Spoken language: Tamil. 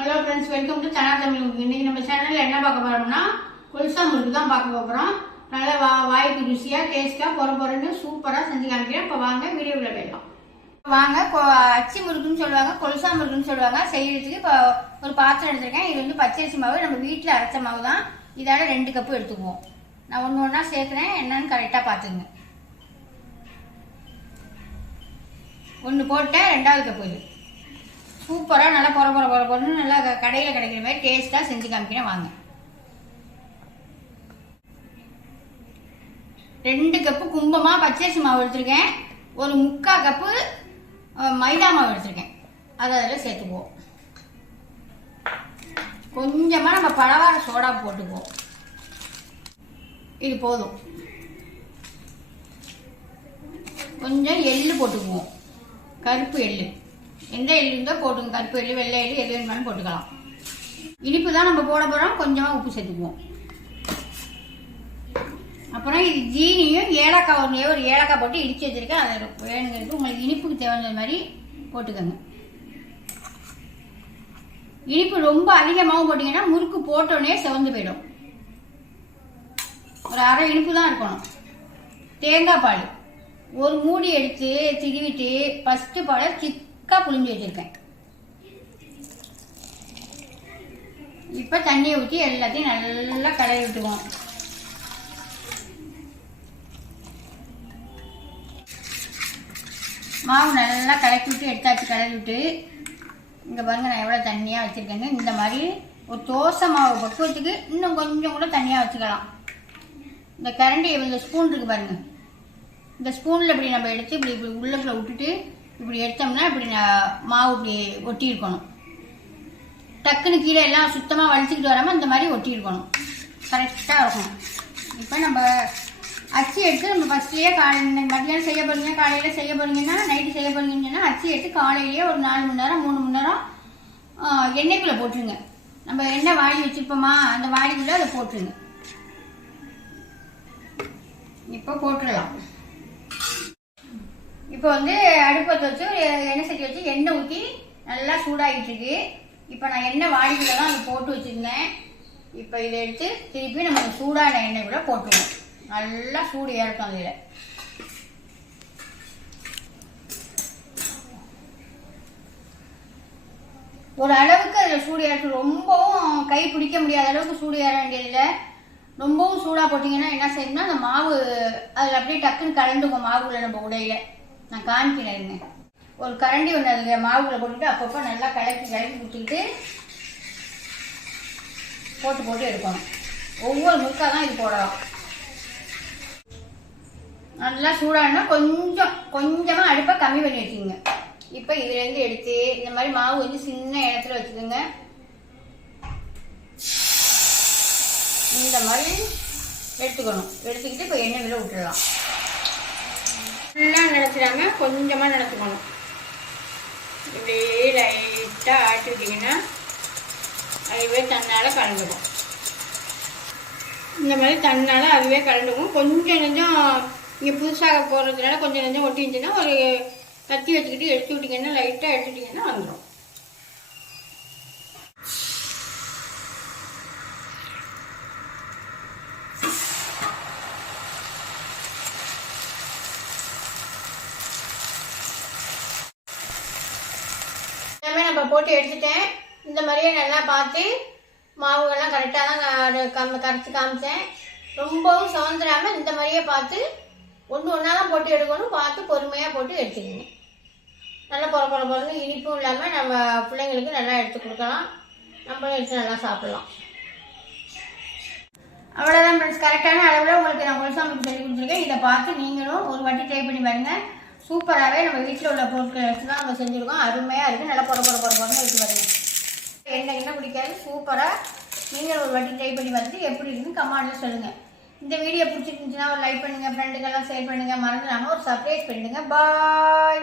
ஹலோ ஃப்ரெண்ட்ஸ், வெல்கம் டு சனா தமிழ். இன்னைக்கு நம்ம சேனலில் என்ன பார்க்க போகிறோம்னா கொலுசா முறுக்கு தான் பார்க்க போகிறோம். நல்லா வாய்க்கு ருசியாக டேஸ்ட்டாக பொறன்னு சூப்பராக செஞ்சு காமிக்கிறேன். இப்போ வாங்க வீடியோவில் போயிடலாம். வாங்க, அச்சி முறுக்குன்னு சொல்லுவாங்க, கொலுசா முறுக்குன்னு சொல்லுவாங்க. செய்யறதுக்கு இப்போ ஒரு பாத்திரம் எடுத்துருக்கேன். இது வந்து பச்சரிசி மாவு, நம்ம வீட்டில் அரைச்ச மாவு தான். இதால 2 கப்பு எடுத்துக்குவோம். நான் ஒன்று ஒன்றா சேர்க்குறேன், என்னன்னு கரெக்டாக பார்த்துங்க. 1 போட்டேன், 2வது கப்பு இது. சூப்பராக நல்லா பொறன்னு நல்லா கடையில் கிடைக்கிற மாதிரி டேஸ்ட்டாக செஞ்சு காமிக்கிறேன் வாங்க. 2 கப்பு கும்பமாக பச்சரிசி மாவு எடுத்துருக்கேன். ஒரு 3/4 கப்பு மைதா மாவு எடுத்துருக்கேன். அதை அதில் சேர்த்துக்குவோம். கொஞ்சமாக நம்ம பலவார சோடா போட்டுக்குவோம். இது போதும். கொஞ்சம் எள்ளு போட்டுக்குவோம், கருப்பு எள்ளு. எந்த எள்ளு இருந்தால் போட்டுங்க, கருப்பு எள்ளு, வெள்ளை எள்ளு, எது வேணுமாலும் போட்டுக்கலாம். இனிப்பு தான் நம்ம போட போகிறோம். கொஞ்சமாக உப்பு சேர்த்துக்குவோம். அப்புறம் இது ஜீனியும் ஏலக்காய், ஒரு ஏலக்காய் போட்டு இடித்து வச்சுருக்கேன். அதை வேணுங்கிறது உங்களுக்கு இனிப்புக்கு தேவையான மாதிரி போட்டுக்கோங்க. இனிப்பு ரொம்ப அதிகமாகவும் போட்டிங்கன்னா முறுக்கு போட்டோடனே செவந்து போயிடும். ஒரு அரை இனிப்பு தான் இருக்கணும். தேங்காய் பால் ஒரு மூடி எடுத்து திருவிட்டு ஃபஸ்ட்டு பாலை திக்காக புளிஞ்சு வச்சுருக்கேன். இப்போ தண்ணியை ஊற்றி எல்லாத்தையும் நல்லா கலரி விட்டுக்குவோம். மாவு நல்லா கலக்கி விட்டு எடுத்தாச்சு. கலரி விட்டு இங்கே பாருங்க, நான் எவ்வளோ தண்ணியாக வச்சுருக்கேங்க. இந்த மாதிரி ஒரு தோசை மாவு பக்குவத்துக்கு இன்னும் கொஞ்சம் கூட தண்ணியாக வச்சுக்கலாம். இந்த கரண்டி, இந்த ஸ்பூன் இருக்குது பாருங்க, இந்த ஸ்பூனில் இப்படி நம்ம எடுத்து இப்படி உள்ளுக்குள்ள விட்டுட்டு இப்படி எடுத்தோம்னா இப்படி மாவு இப்படி ஒட்டி இருக்கணும். டக்குன்னு கீழே எல்லாம் சுத்தமாக வலிச்சுக்கிட்டு வராமல் இந்த மாதிரி ஒட்டி இருக்கணும். கரெக்டாக இருக்கணும். இப்போ நம்ம அச்சி எடுத்து நம்ம ஃபஸ்ட்லேயே மத்தியானம் செய்ய போகிறீங்க, காலையில் செய்ய போகிறீங்கன்னா, நைட்டு செய்ய போகிறீங்கன்னா அச்சி எடுத்து காலையிலேயே ஒரு 4 மணி நேரம் 3 மணி நேரம் எண்ணெய்க்குள்ளே போட்டுருங்க. நம்ம எண்ணெய் வாடி வச்சுருப்போமா, அந்த வாடிக்குள்ளே அதை போட்டுருங்க. இப்போ போட்டுடலாம். இப்போ வந்து அடுப்பத்தை வச்சு எண்ணெய் சட்டி வச்சு எண்ணெய் ஊற்றி நல்லா சூடாகிட்டு இருக்கு. இப்போ நான் எண்ணெய் வாடிக்குள்ள தான் அதை போட்டு வச்சுருந்தேன். இப்போ இதை எடுத்து திருப்பி நம்ம சூடான எண்ணெய் கூட போட்டுருவோம். நல்லா சூடு ஏறட்டும். அதில் ஒரு அளவுக்கு அதில் சூடு ஏறட்டும். ரொம்பவும் கை பிடிக்க முடியாத அளவுக்கு சூடு ஏற வேண்டியதில்லை. ரொம்பவும் சூடாக போட்டிங்கன்னா என்ன செய்யணும்னா அந்த மாவு அதில் அப்படியே டக்குன்னு கலந்துக்கும். மாவுல நம்ம உடையில நான் காமிக்கிறேங்க. ஒரு கரண்டி ஒன்று அதில் மாவுல போட்டுட்டு அப்பப்போ நல்லா கலக்கி கொடுத்துக்கிட்டு போட்டு எடுக்கணும். ஒவ்வொரு முறுக்காக தான் இது போடலாம். நல்லா சூடானா கொஞ்சமாக அடுப்பை கம்மி பண்ணி வச்சுக்கோங்க. இப்போ இதுலேருந்து எடுத்து இந்த மாதிரி மாவு வந்து சின்ன இடத்துல வச்சுக்கோங்க. இந்த மாதிரி எடுத்துக்கணும். எடுத்துக்கிட்டு இப்போ எண்ணெய் விட விட்டுடலாம். ஃபுல்லாக நினச்சிடாம கொஞ்சமாக நினச்சிக்கணும். இப்படியே லைட்டாக ஆட்டி விட்டிங்கன்னா அதுவே தன்னால் கலந்துக்கும். இந்த மாதிரி தன்னால் அதுவே கலந்துக்கும். கொஞ்சம் இங்கே புதுசாக போடுறதுனால கொஞ்சம் ஒட்டி இருந்துச்சுன்னா ஒரு கத்தி வச்சுக்கிட்டு எடுத்து விட்டிங்கன்னா, லைட்டாக எடுத்துட்டிங்கன்னா வந்துடும். நம்ம போட்டு எடுத்துட்டேன். இந்த மாதிரியே நல்லா பார்த்து மாவுகள்லாம் கரெக்டாக தான் கரைச்சி காமிச்சேன். ரொம்பவும் சவந்துடாமல் இந்த மாதிரியே பார்த்து ஒன்று ஒன்றா தான் போட்டு எடுக்கணும். பார்த்து பொறுமையாக போட்டு எடுத்துக்கணும். நல்லா பொறன்னு இனிப்பும் இல்லாமல் நம்ம பிள்ளைங்களுக்கு நல்லா எடுத்து கொடுக்கலாம். நம்மளும் எடுத்து நல்லா சாப்பிட்லாம். அவ்வளோதான் ஃப்ரெண்ட்ஸ். கரெக்டான அளவில் உங்களுக்கு நான் கொலுசா முறுக்கு சொல்லி கொடுத்துருக்கேன். இதை பார்த்து நீங்களும் ஒரு வாட்டி ட்ரை பண்ணி பாருங்க. சூப்பராகவே நம்ம வீட்டில் உள்ள பொருட்களை வச்சு தான் நம்ம செஞ்சுருக்கோம். அருமையாக இருக்குது. நல்லா பொறன்னு எடுத்து பாருங்க. என்ன பிடிக்காது. சூப்பராக நீங்கள் ஒரு வாட்டி ட்ரை பண்ணி பார்த்துட்டு எப்படி இருக்குன்னு கமெண்ட்டில் சொல்லுங்கள். இந்த வீடியோ பிடிச்சிருந்துச்சுன்னா ஒரு லைக் பண்ணுங்கள், ஃப்ரெண்டுக்கெல்லாம் ஷேர் பண்ணுங்கள். மறந்துடாமல் ஒரு சப்ஸ்கிரைப் பண்ணிடுங்க. பாய்.